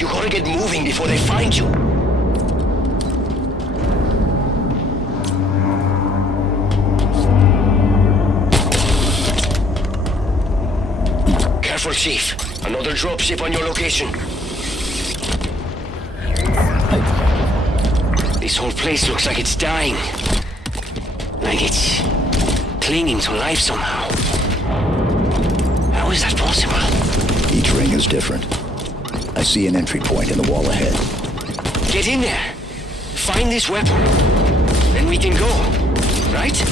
You gotta get moving before they find you. Careful, Chief. Another dropship on your location. This whole place looks like it's dying. Like it's clinging to life somehow. How is that possible? Each ring is different. I see an entry point in the wall ahead. Get in there. Find this weapon. Then we can go. Right?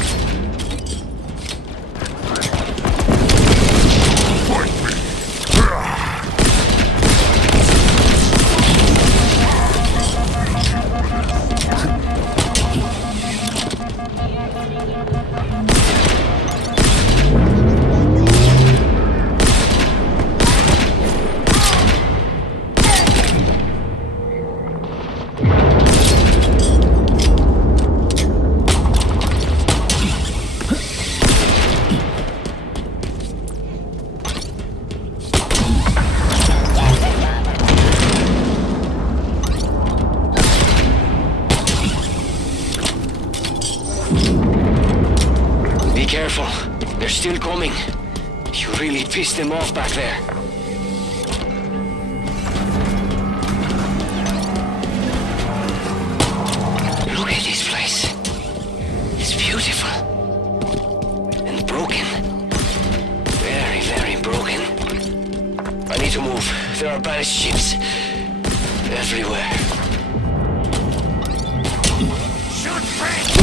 Careful. They're still coming. You really pissed them off back there. Look at this place. It's beautiful. And broken. Very, very broken. I need to move. There are banished ships everywhere. Shoot, Frank!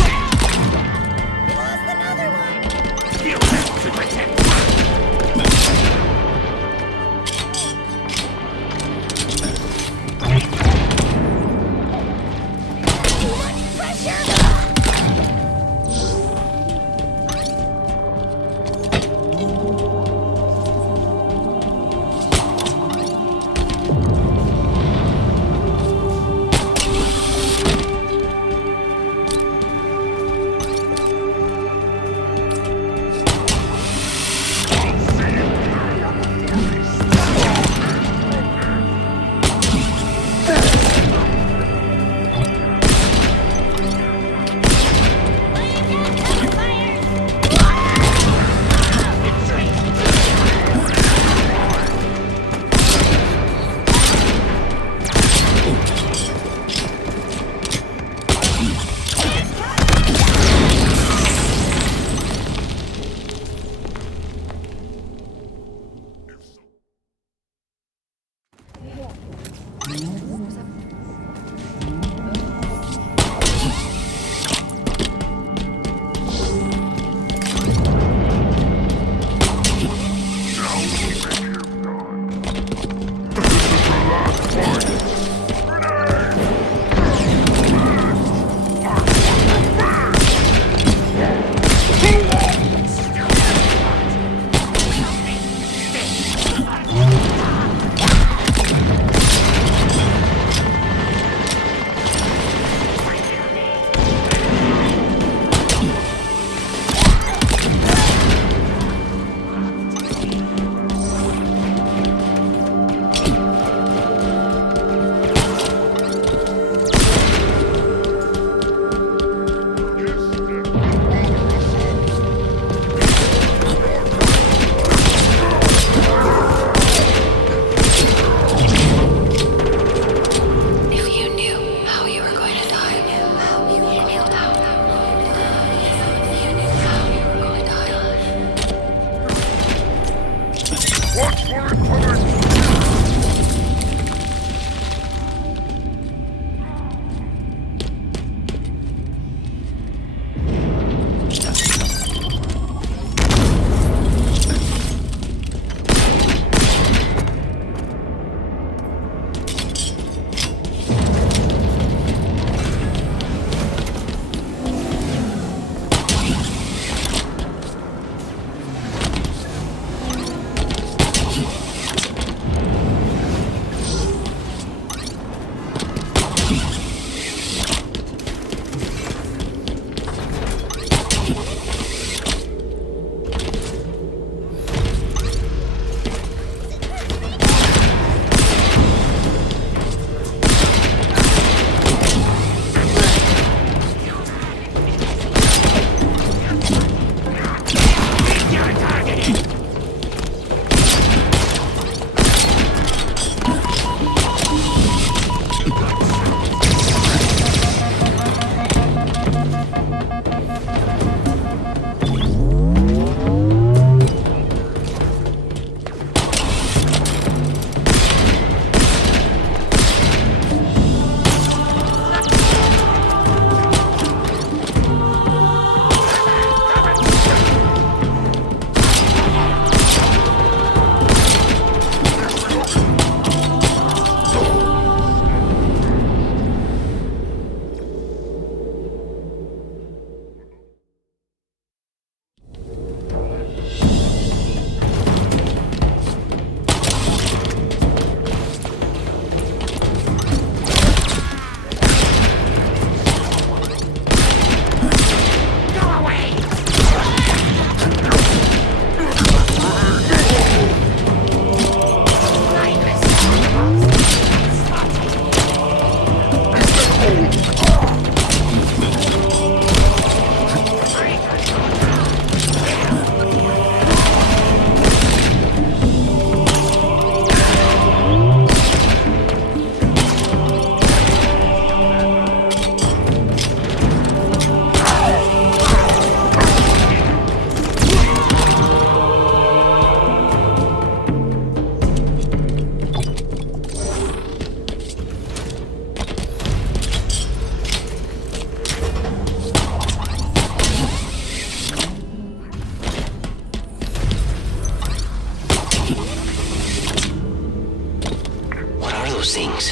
those things.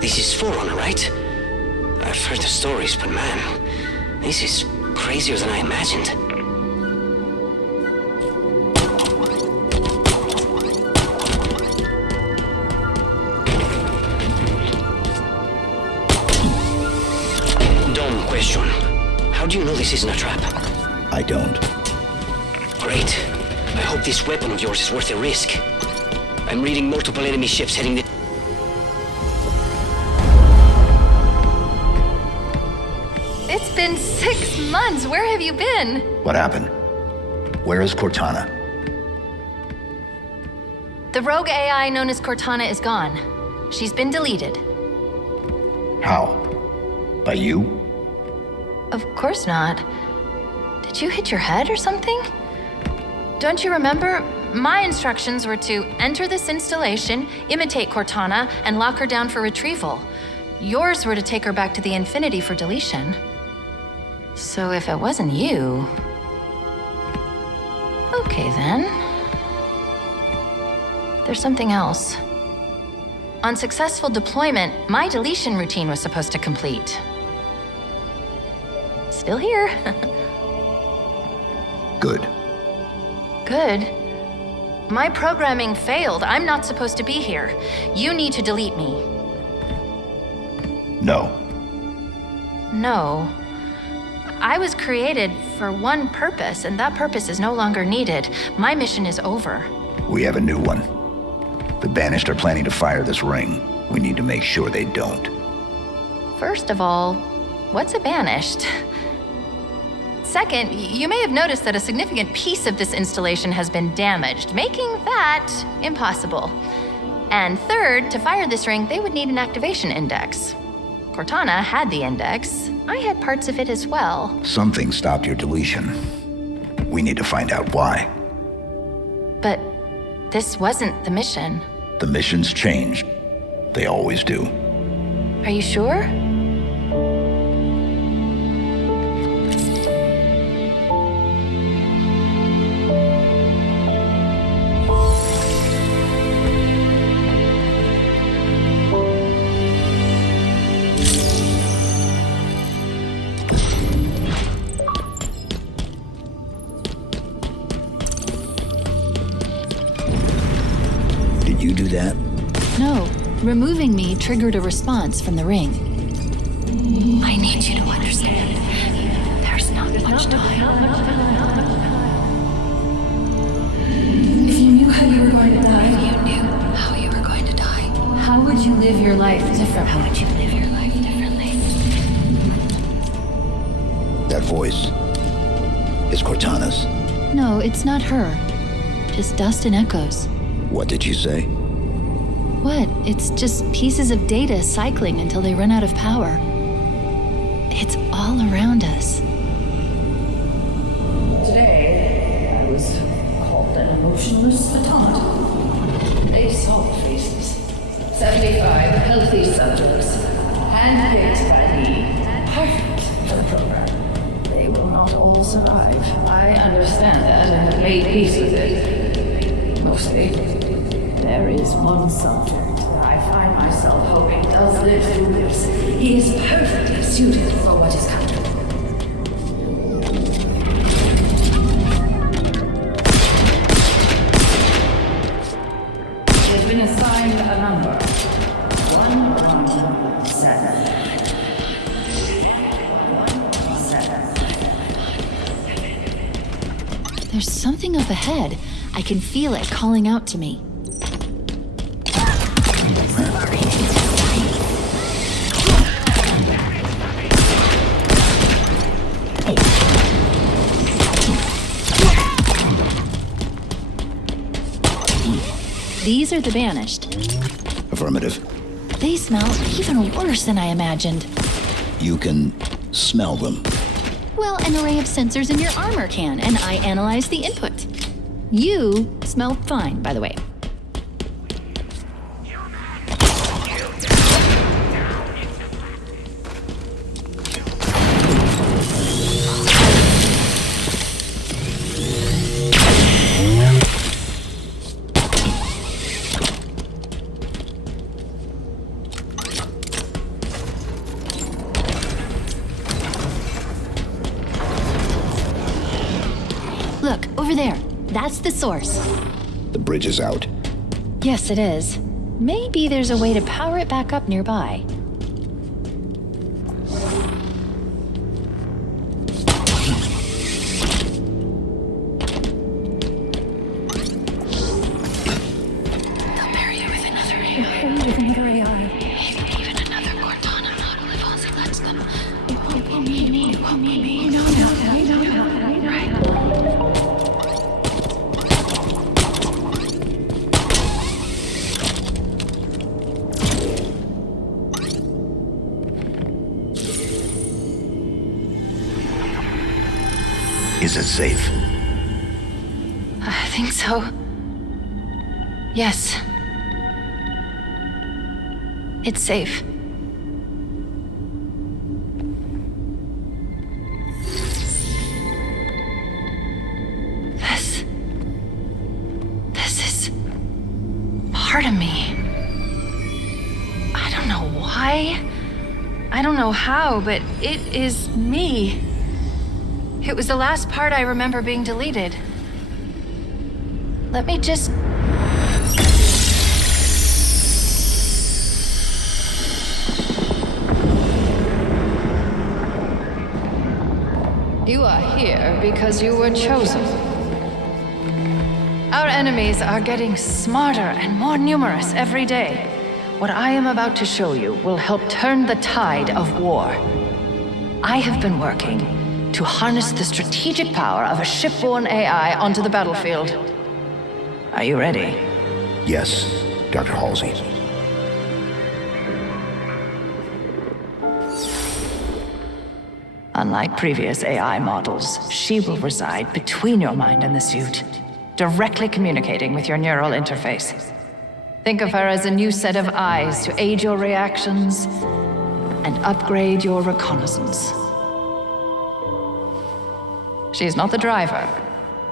This is Forerunner, right? I've heard the stories, but man, this is crazier than I imagined. Dumb question. How do you know this isn't a trap? I don't. Great. I hope this weapon of yours is worth the risk. I'm reading multiple enemy ships heading this. It's been 6 months. Where have you been? What happened? Where is Cortana? The rogue AI known as Cortana is gone. She's been deleted. How? By you? Of course not. Did you hit your head or something? Don't you remember? My instructions were to enter this installation, imitate Cortana, and lock her down for retrieval. Yours were to take her back to the Infinity for deletion. So if it wasn't you... Okay then. There's something else. On successful deployment, my deletion routine was supposed to complete. Still here. Good. Good. My programming failed. I'm not supposed to be here. You need to delete me. No. No. I was created for one purpose, and that purpose is no longer needed. My mission is over. We have a new one. The Banished are planning to fire this ring. We need to make sure they don't. First of all, what's a Banished? Second, you may have noticed that a significant piece of this installation has been damaged, making that impossible. And third, to fire this ring, they would need an activation index. Cortana had the index. I had parts of it as well. Something stopped your deletion. We need to find out why. But this wasn't the mission. The missions change. They always do. Are you sure? Did you do that? No, removing me triggered a response from the ring. I need you to understand. There's not much time. If you knew how you were going to die, If you knew how you were going to die, how would you live your life differently? how would you live your life differently? That voice is Cortana's. No, it's not her. Just dust and echoes. What did you say? What? It's just pieces of data cycling until they run out of power. It's all around us. Today, I was called an emotionless automaton. They saw the faces. 75 healthy subjects, handpicked by me, perfect for the program. They will not all survive. I understand that and have made peace with it. Mostly. There is one subject that I find myself hoping does live through this. He is perfectly suited for what is coming. He has been assigned a number. 117. 17. There's something up ahead. I can feel it calling out to me. These are the Banished. Affirmative. They smell even worse than I imagined. You can smell them. Well, an array of sensors in your armor can, and I analyze the input. You smell fine, by the way. That's the source. The bridge is out. Yes, it is. Maybe there's a way to power it back up nearby. They'll bury you with another AI. Maybe even another Cortana model if Halsey lets them. It won't be me. It won't be me. No. Right. Is it safe? I think so. Yes. It's safe. This is part of me. I don't know why. I don't know how, but it is me. It was the last part I remember being deleted. Let me just... You are here because you were chosen. Our enemies are getting smarter and more numerous every day. What I am about to show you will help turn the tide of war. I have been working to harness the strategic power of a shipborne AI onto the battlefield. Are you ready? Yes, Dr. Halsey. Unlike previous AI models, she will reside between your mind and the suit, directly communicating with your neural interface. Think of her as a new set of eyes to aid your reactions and upgrade your reconnaissance. She's not the driver,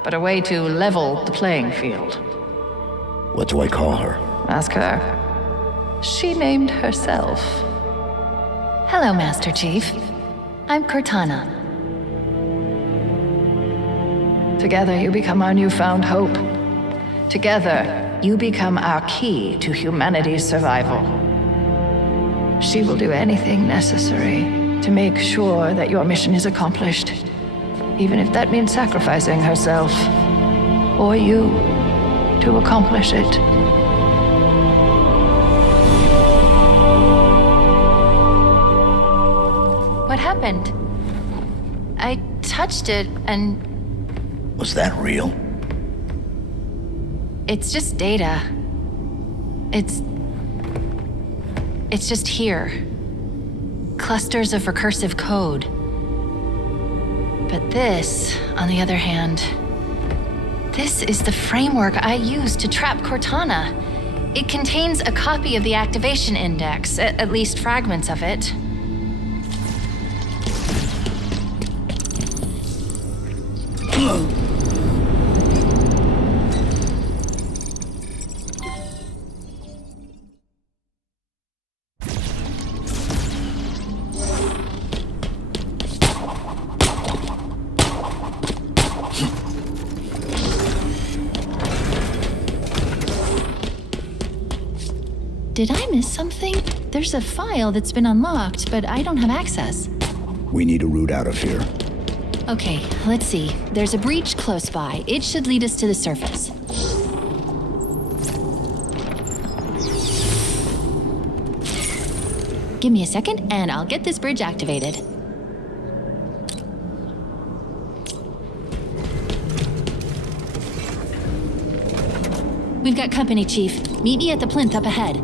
but a way to level the playing field. What do I call her? Ask her. She named herself. Hello, Master Chief. I'm Cortana. Together you become our newfound hope. Together, you become our key to humanity's survival. She will do anything necessary to make sure that your mission is accomplished, even if that means sacrificing herself, or you, to accomplish it. What happened? I touched it and Was that real? it's just data. It's just here. Clusters of recursive code. But this, on the other hand, this is the framework I use to trap Cortana. It contains a copy of the activation index, at least fragments of it. Did I miss something? There's a file that's been unlocked, but I don't have access. We need a route out of here. Okay, let's see. There's a breach close by. It should lead us to the surface. Give me a second, and I'll get this bridge activated. We've got company, Chief. Meet me at the plinth up ahead.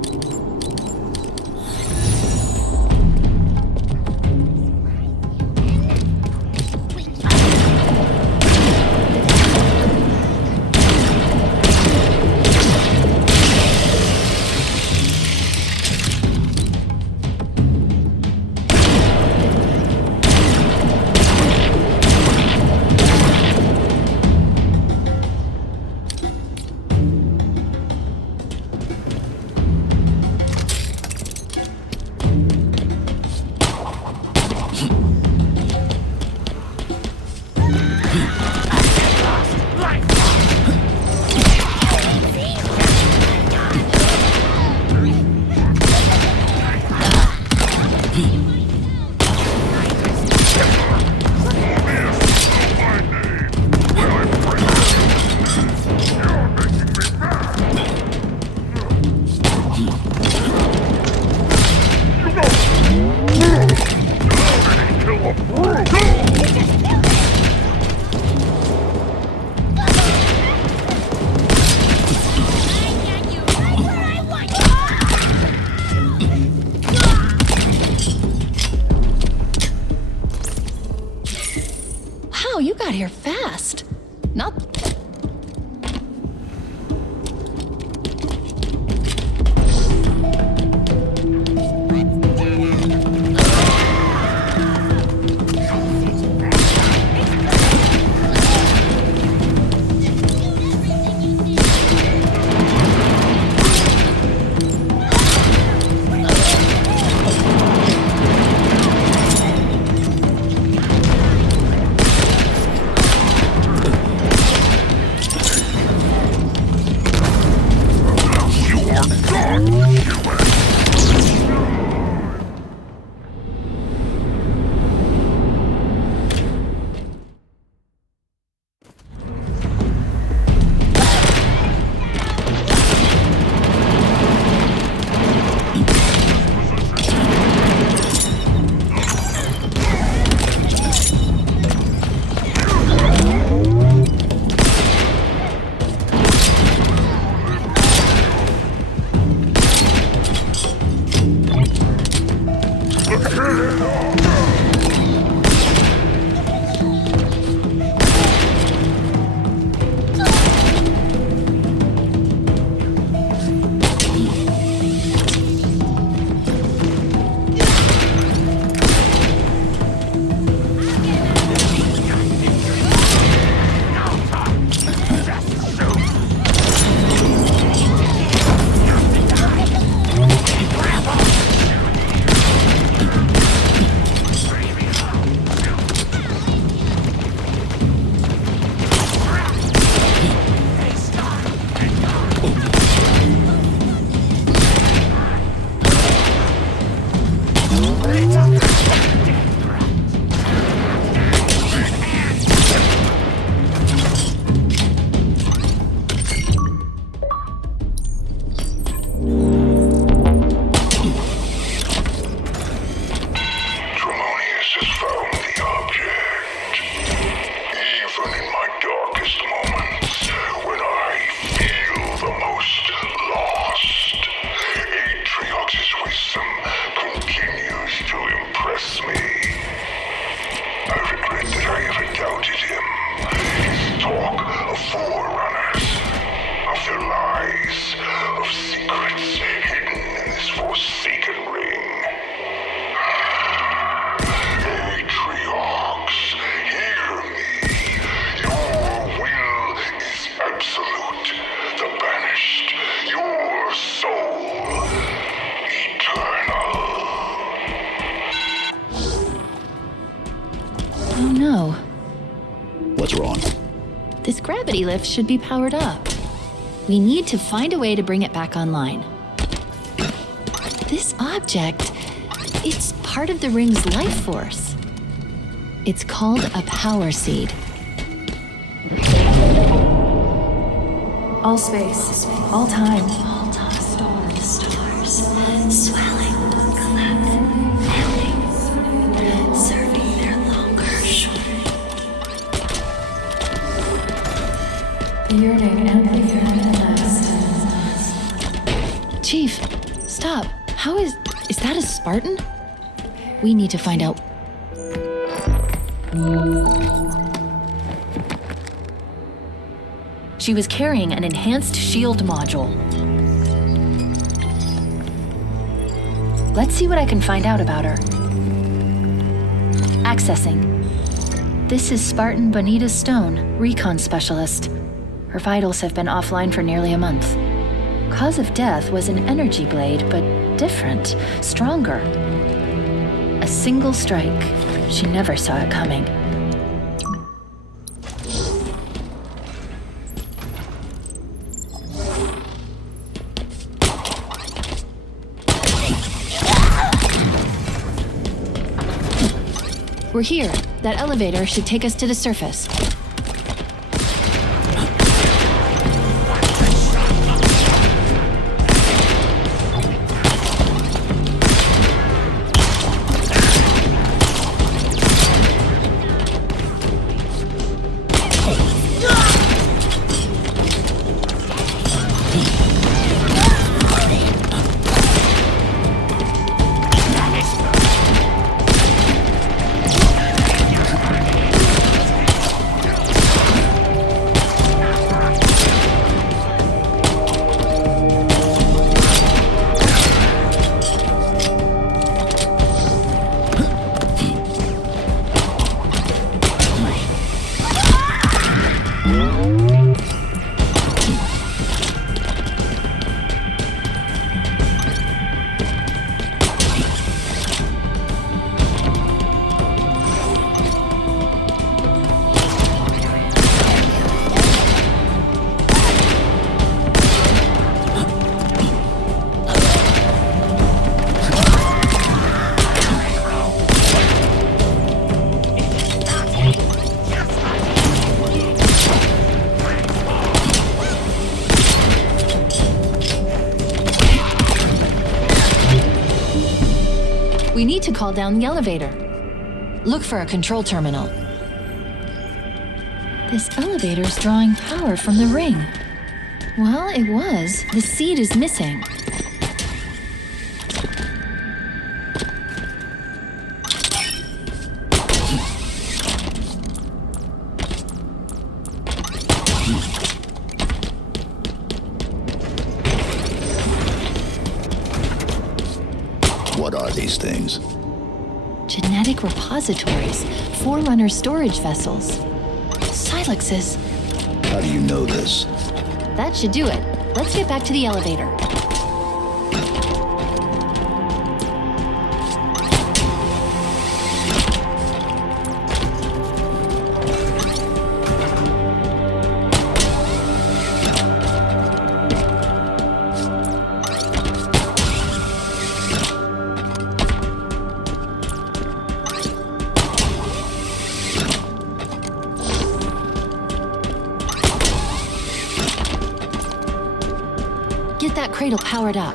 What's wrong? This gravity lift should be powered up. We need to find a way to bring it back online. This object, it's part of the ring's life force. It's called a power seed. All space, all time. All time, stars, swelling, collapsing, failing, serving their longer, Yearning amplified at last. Chief, stop. How is that a Spartan? We need to find out. She was carrying an enhanced shield module. Let's see what I can find out about her. Accessing. This is Spartan Bonita Stone, recon specialist. Her vitals have been offline for nearly a month. Cause of death was an energy blade, but different, stronger. A single strike. She never saw it coming. We're here. That elevator should take us to the surface. We need to call down the elevator. Look for a control terminal. This elevator's drawing power from the ring. Well, it was. The seed is missing. What are these things? Genetic repositories, Forerunner storage vessels. Silexes. How do you know this? That should do it. Let's get back to the elevator. Get that cradle powered up.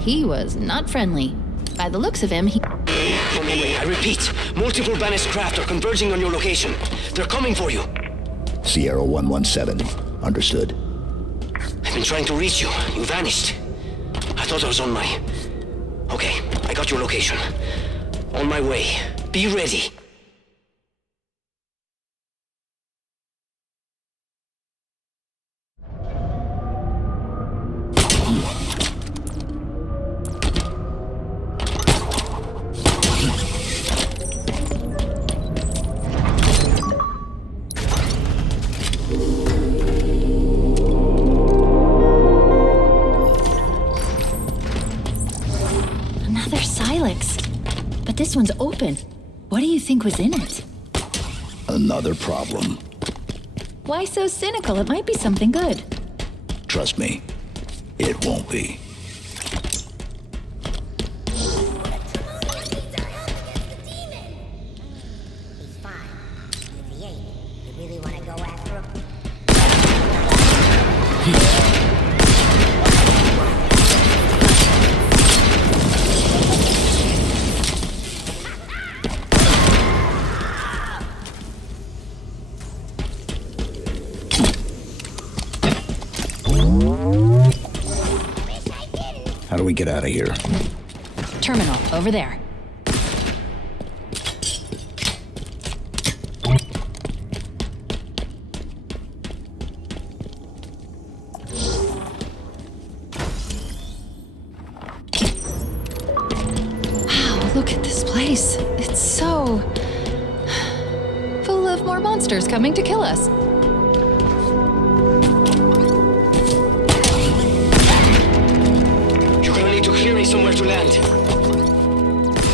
He was not friendly. By the looks of him, he... I repeat, multiple banished craft are converging on your location. They're coming for you. Sierra 117. Understood. I've been trying to reach you. You vanished. I thought I was on my... Okay, I got your location. On my way. Be ready. But this one's open. What do you think was in it? Another problem. Why so cynical? It might be something good. Trust me, it won't be. How do we get out of here? Terminal, over there. Wow, look at this place. It's so... full of more monsters coming to kill us. Somewhere to land.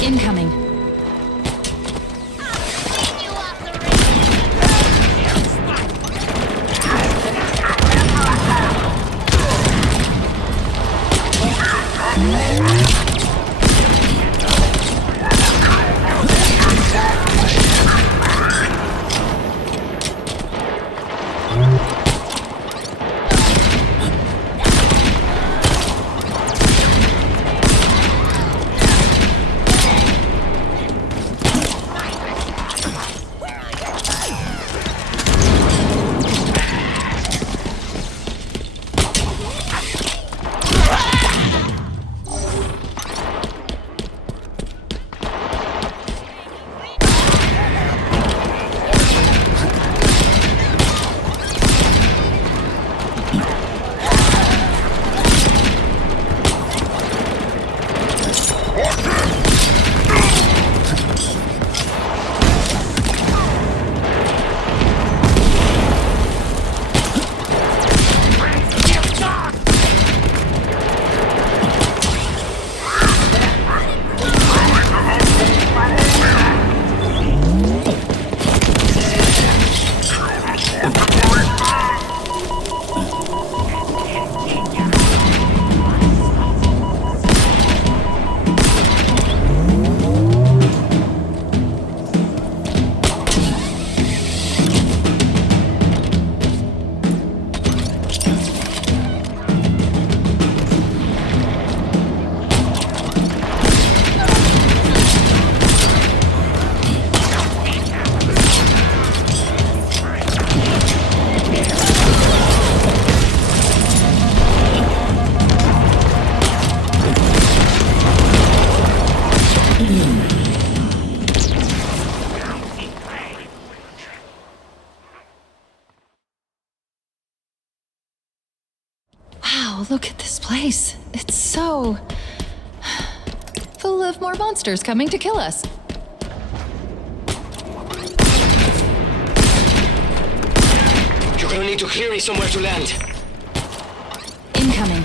Incoming. Wow, look at this place. It's so... full of more monsters coming to kill us. You're gonna need to clear me somewhere to land. Incoming.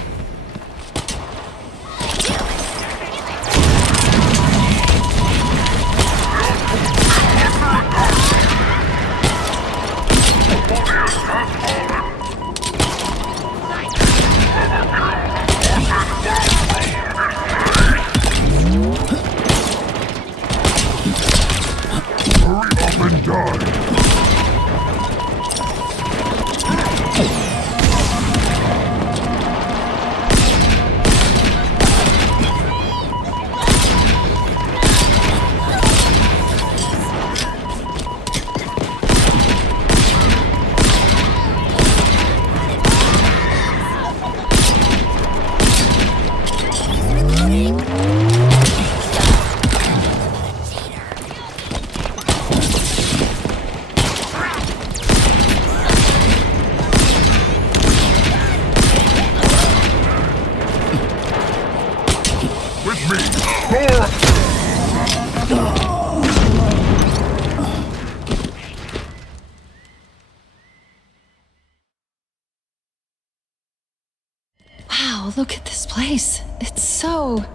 Wow, look at this place. It's so...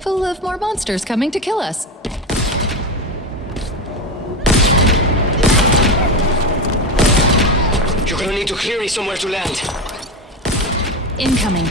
full of more monsters coming to kill us. You're gonna need to clear me somewhere to land. Incoming.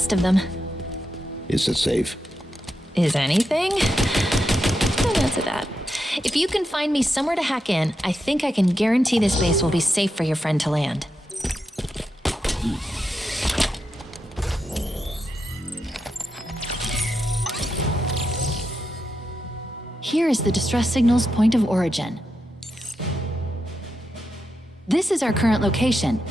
best of them. Is it safe? Is anything? Don't answer that. If you can find me somewhere to hack in, I think I can guarantee this base will be safe for your friend to land. Here is the distress signal's point of origin. This is our current location.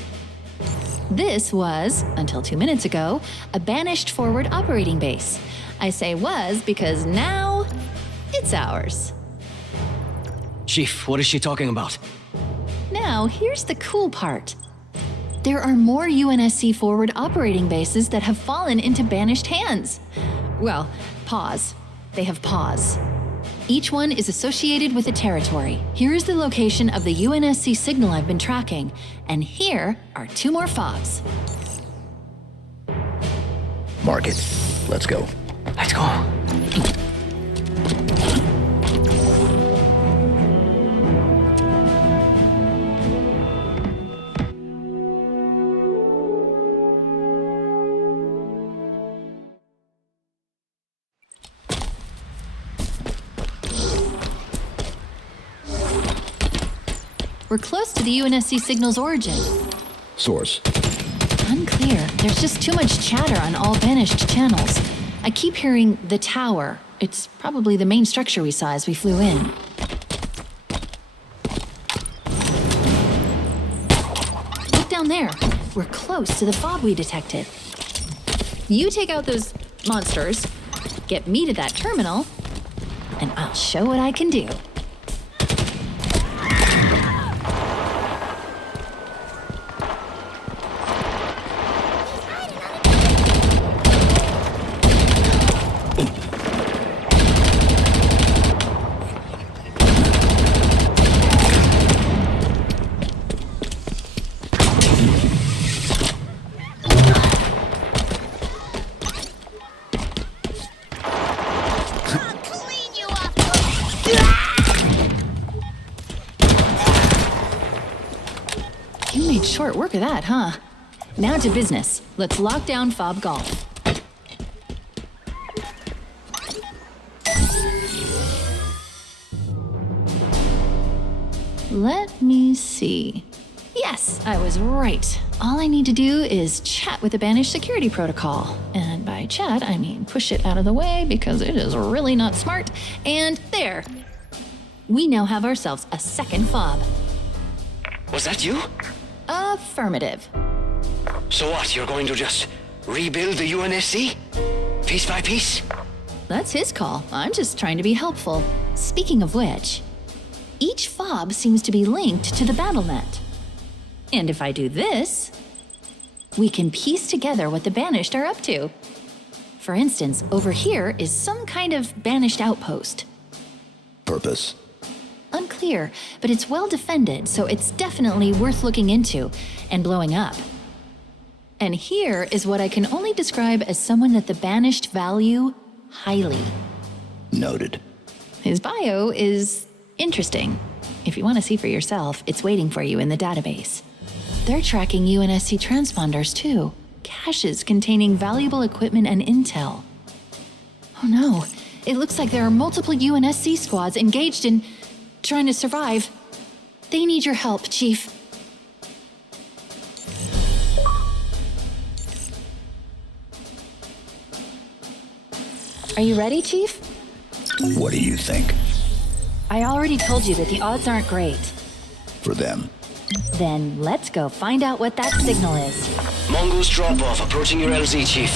This was, until 2 minutes ago, a banished forward operating base. I say was because now it's ours. Chief, what is she talking about? Now, here's the cool part. There are more UNSC forward operating bases that have fallen into banished hands. Well, paws. They have paws. Each one is associated with a territory. Here is the location of the UNSC signal I've been tracking, and here are 2 more fobs. Mark it. Let's go. Let's go. We're close to the UNSC signal's origin. Source. Unclear. There's just too much chatter on all banished channels. I keep hearing the tower. It's probably the main structure we saw as we flew in. Look down there. We're close to the fob we detected. You take out those monsters, get me to that terminal, and I'll show what I can do. Short work of that, huh? Now to business. Let's lock down Fob Golf. Let me see. Yes, I was right. All I need to do is chat with the banished security protocol. And by chat, I mean push it out of the way because it is really not smart. And there. We now have ourselves a second fob. Was that you? Affirmative. So what, you're going to just rebuild the UNSC? Piece by piece? That's his call. I'm just trying to be helpful. Speaking of which, each fob seems to be linked to the BattleNet. And if I do this, we can piece together what the Banished are up to. For instance, over here is some kind of Banished outpost. Purpose. Unclear, but it's well defended, so it's definitely worth looking into and blowing up. And here is what I can only describe as someone that the Banished value highly. Noted. His bio is interesting. If you want to see for yourself, it's waiting for you in the database. They're tracking UNSC transponders too, caches containing valuable equipment and intel. Oh no, it looks like there are multiple UNSC squads engaged in trying to survive. They need your help, Chief. Are you ready, Chief? What do you think? I already told you that the odds aren't great. For them. Then let's go find out what that signal is. Mongoose drop-off approaching your LZ, Chief.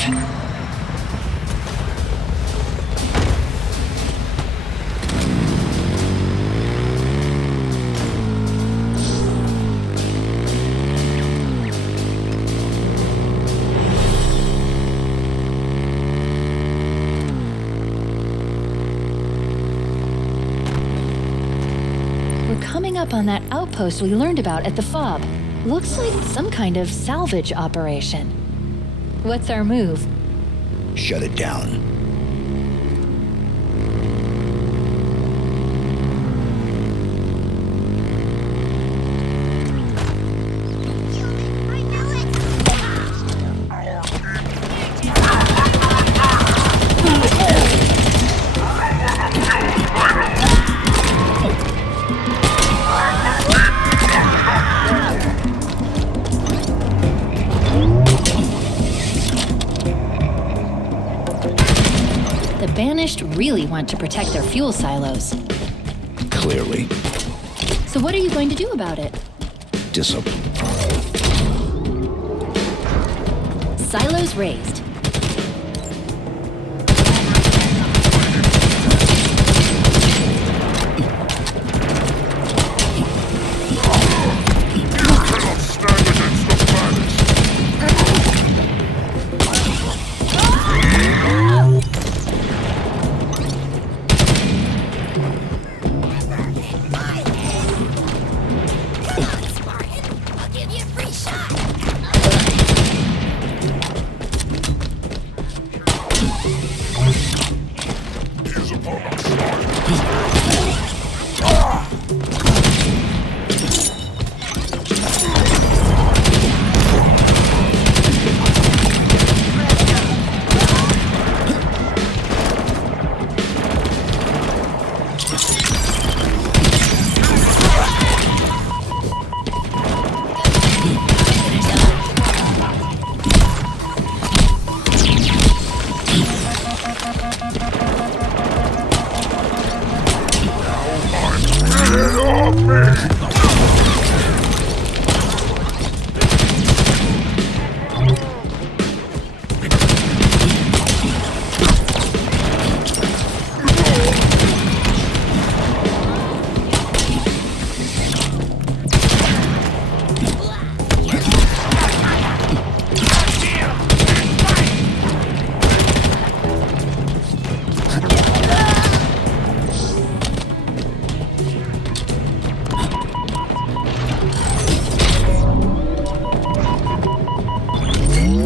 Up on that outpost we learned about at the FOB. Looks like some kind of salvage operation. What's our move? Shut it down. Banished really want to protect their fuel silos. Clearly. So what are you going to do about it? Silos raised.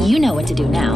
You know what to do now.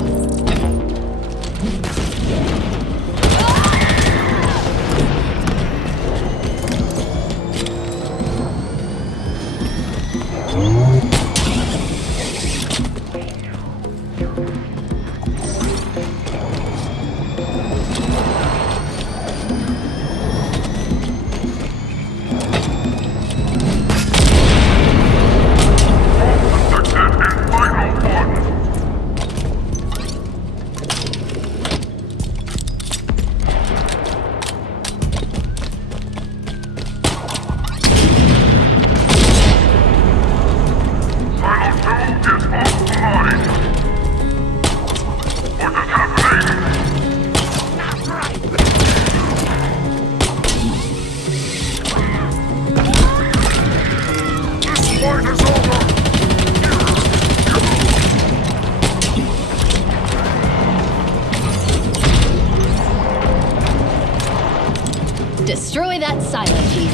Destroy that silo, Chief.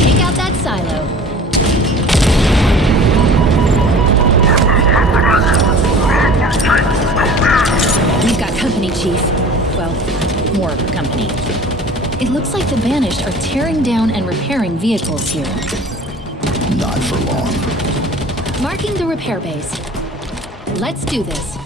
Take out that silo. We've got company, Chief. Well, more company. It looks like the Banished are tearing down and repairing vehicles here. Not for long. Marking the repair base. Let's do this.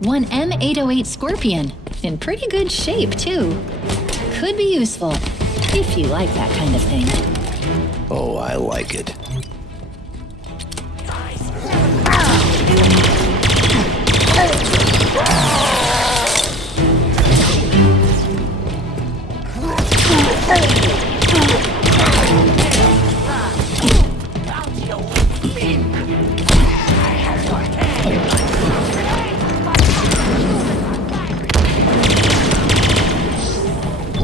One M808 Scorpion. In pretty good shape, too. Could be useful, if you like that kind of thing. Oh, I like it.